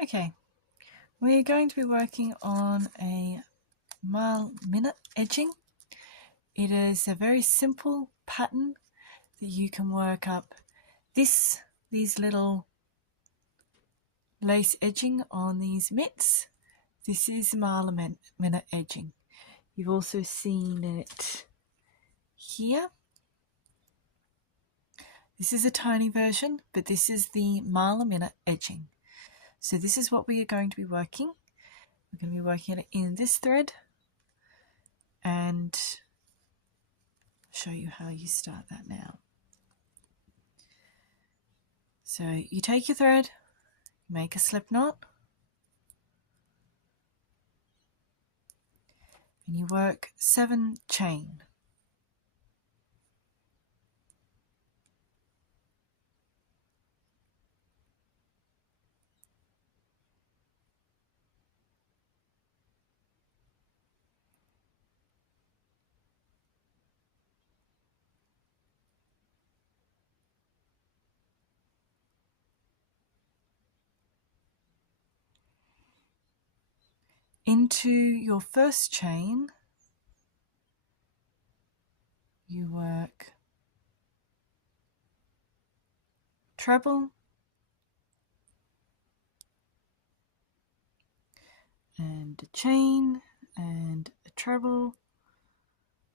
Okay, we're going to be working on a mile-minute edging. It is a very simple pattern that you can work up these little lace edging on these mitts. This is mile-a-minute edging. You've also seen it here. This is a tiny version, but this is the mile-a-minute edging. So this is what we are going to be working. We're going to be working it in this thread, and I'll show you how you start that now. So you take your thread, make a slip knot, and you work 7 chain. Into your first chain, you work treble and a chain and a treble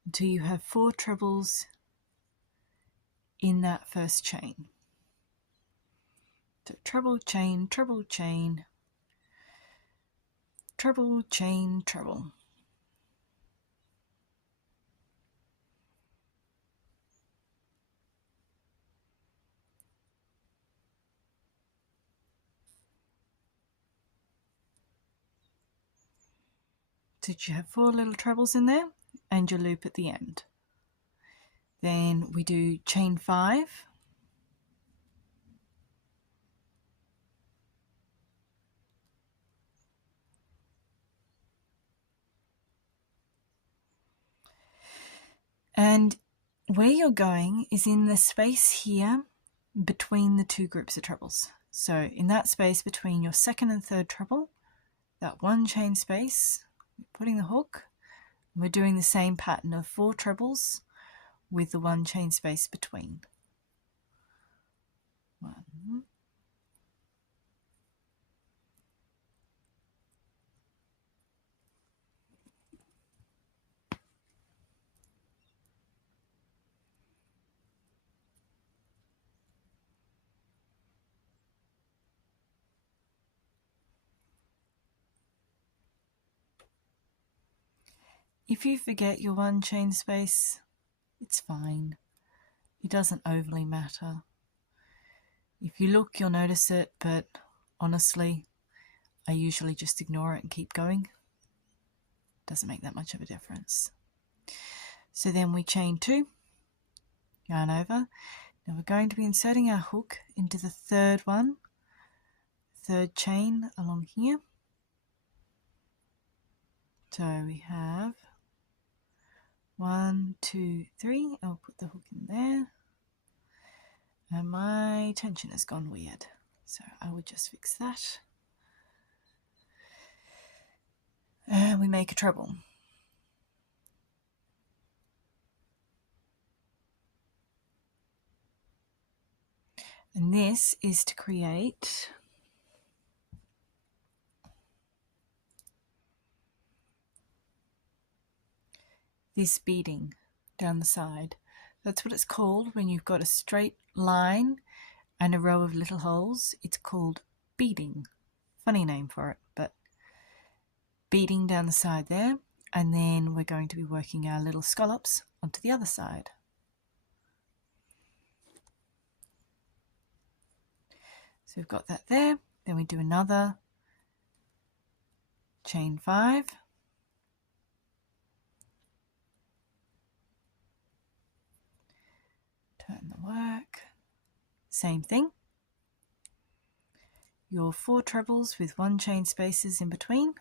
until you have 4 trebles in that first chain. So treble, chain, treble, chain, treble, chain, treble. So you have 4 little trebles in there and your loop at the end. Then we do chain 5, and where you're going is in the space here between the 2 groups of trebles. So in that space between your second and third treble, that 1 chain space, we're putting the hook, and we're doing the same pattern of 4 trebles with the 1 chain space between. 1, if you forget your 1 chain space, it's fine. It doesn't overly matter. If you look, you'll notice it, but honestly, I usually just ignore it and keep going. Doesn't make that much of a difference. So then we chain 2, yarn over. Now we're going to be inserting our hook into the third one, third chain along here. So we have 1, 2, 3. I'll put the hook in there. And my tension has gone weird, so I will just fix that. And we make a treble. And this is to create this beading down the side. That's what it's called when you've got a straight line and a row of little holes. It's called beading. Funny name for it, but beading down the side there. And then we're going to be working our little scallops onto the other side. So we've got that there. Then we do another chain 5. Turn the work. Same thing. Your 4 trebles with 1 chain spaces in between.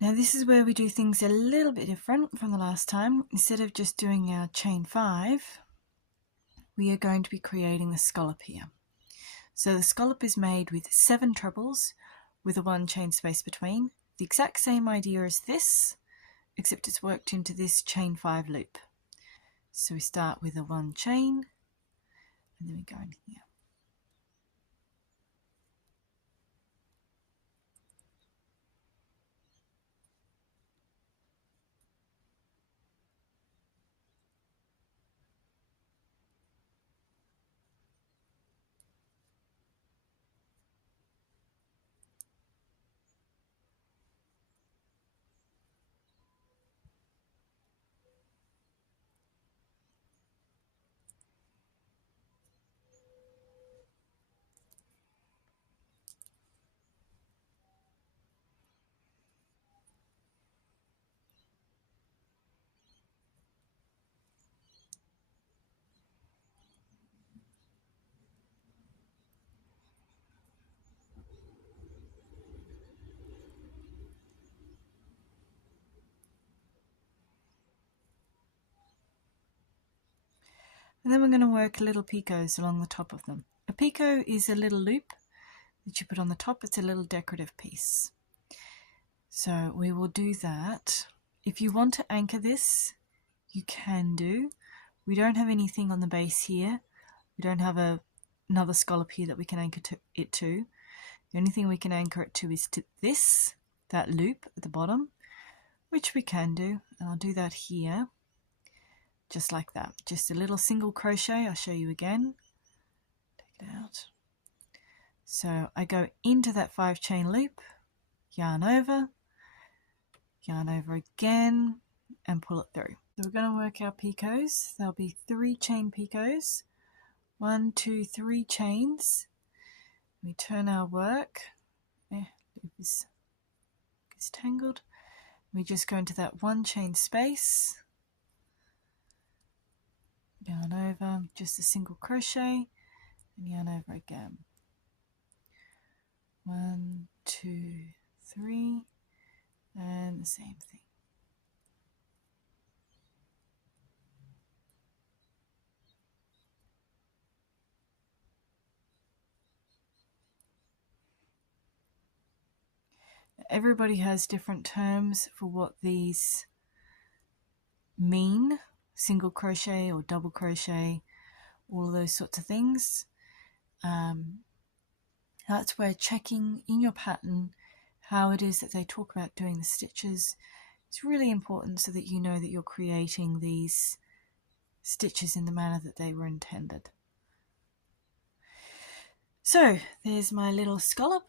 Now this is where we do things a little bit different from the last time. Instead of just doing our chain 5, we are going to be creating the scallop here. So the scallop is made with 7 trebles with a 1 chain space between. The exact same idea as this, except it's worked into this chain 5 loop. So we start with a 1 chain, and then we go in here. And then we're going to work little picots along the top of them. A picot is a little loop that you put on the top. It's a little decorative piece. So we will do that. If you want to anchor this, you can do. We don't have anything on the base here. We don't have another scallop here that we can anchor it to. The only thing we can anchor it to is to this, that loop at the bottom, which we can do. And I'll do that here, just like that. Just a little single crochet. I'll show you again. Take it out. So I go into that 5 chain loop, yarn over again, and pull it through. So we're going to work our picots. There'll be 3 chain picots. 1, 2, 3 chains. We turn our work. Loop is tangled. We just go into that 1 chain space. Yarn over, just a single crochet, and yarn over again. 1, 2, 3, and the same thing. Everybody has different terms for what these mean, single crochet or double crochet, all of those sorts of things. That's where checking in your pattern how it is that they talk about doing the stitches is really important, so that you know that you're creating these stitches in the manner that they were intended. So there's my little scallop,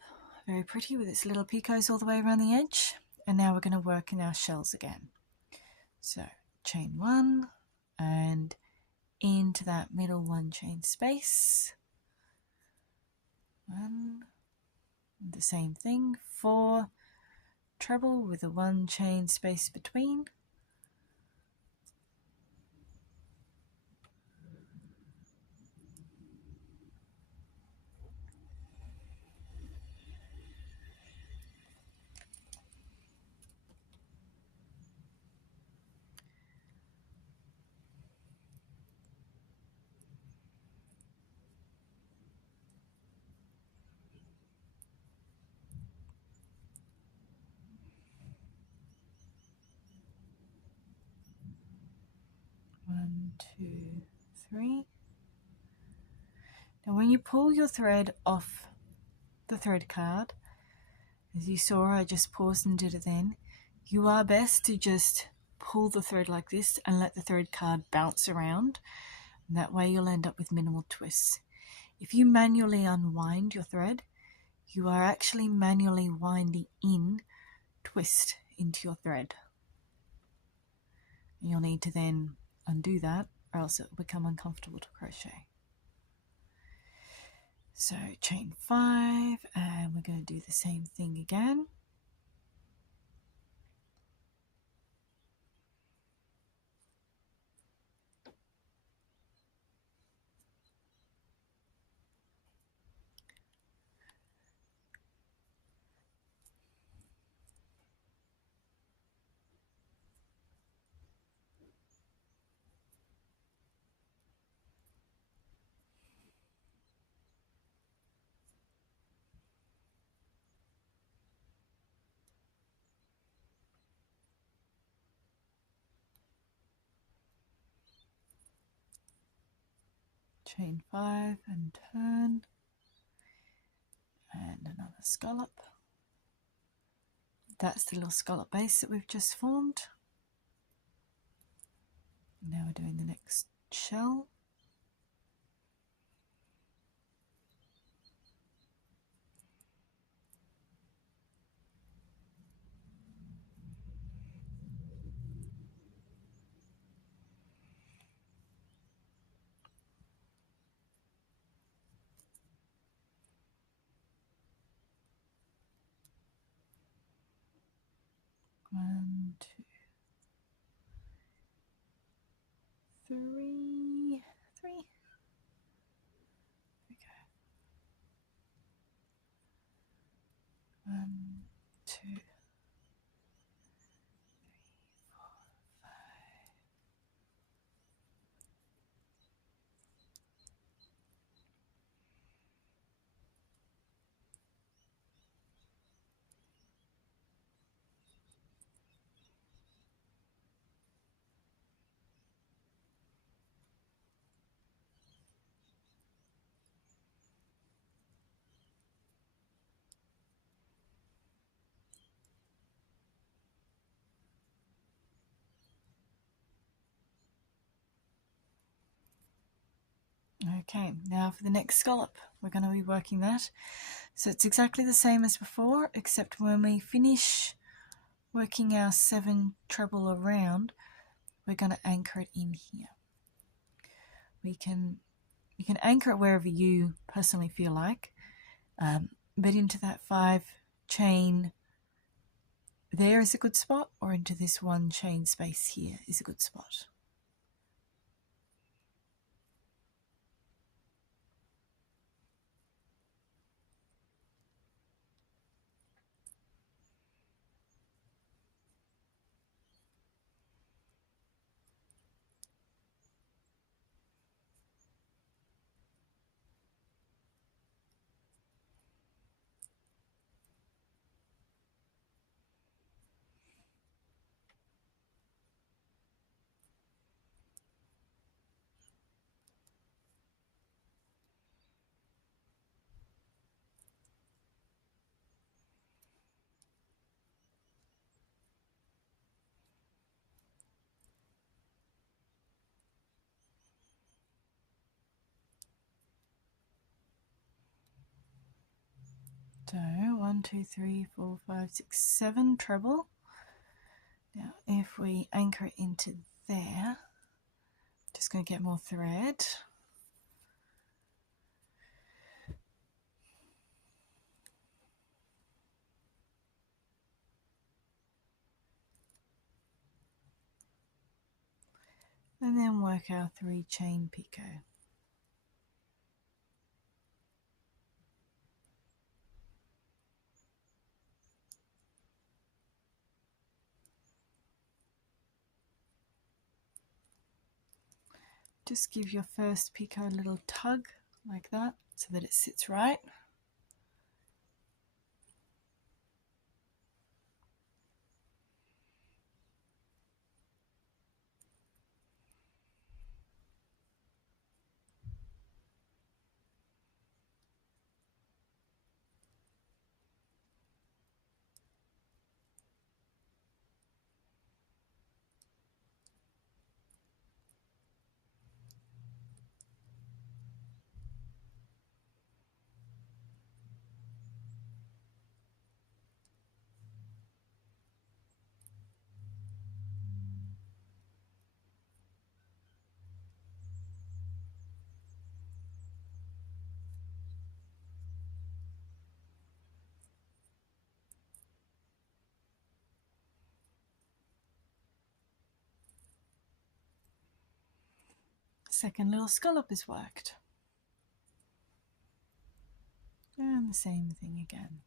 very pretty with its little picots all the way around the edge. And now we're going to work in our shells again. So chain 1 and into that middle 1 chain space. 1, the same thing, 4 treble with a 1 chain space between. One, 2, 3. Now when you pull your thread off the thread card, as you saw, I just paused and did it then, you are best to just pull the thread like this and let the thread card bounce around, and that way you'll end up with minimal twists. If you manually unwind your thread, you are actually manually winding in twist into your thread. And you'll need to then undo that, or else it will become uncomfortable to crochet. So chain 5, and we're going to do the same thing again. chain 5 and turn, and another scallop. That's the little scallop base that we've just formed. Now we're doing the next shell. One, two, three. There we go. 1, 2, 5. Okay, now for the next scallop, we're going to be working that. So it's exactly the same as before, except when we finish working our 7 treble around, we're going to anchor it in here. You can anchor it wherever you personally feel like, but into that 5 chain there is a good spot, or into this 1 chain space here is a good spot. So 1, 2, 3, 4, 5, 6, 7 treble. Now if we anchor it into there, just going to get more thread. And then work our 3 chain picot. Just give your first picot a little tug like that so that it sits right. Second little scallop is worked. And the same thing again.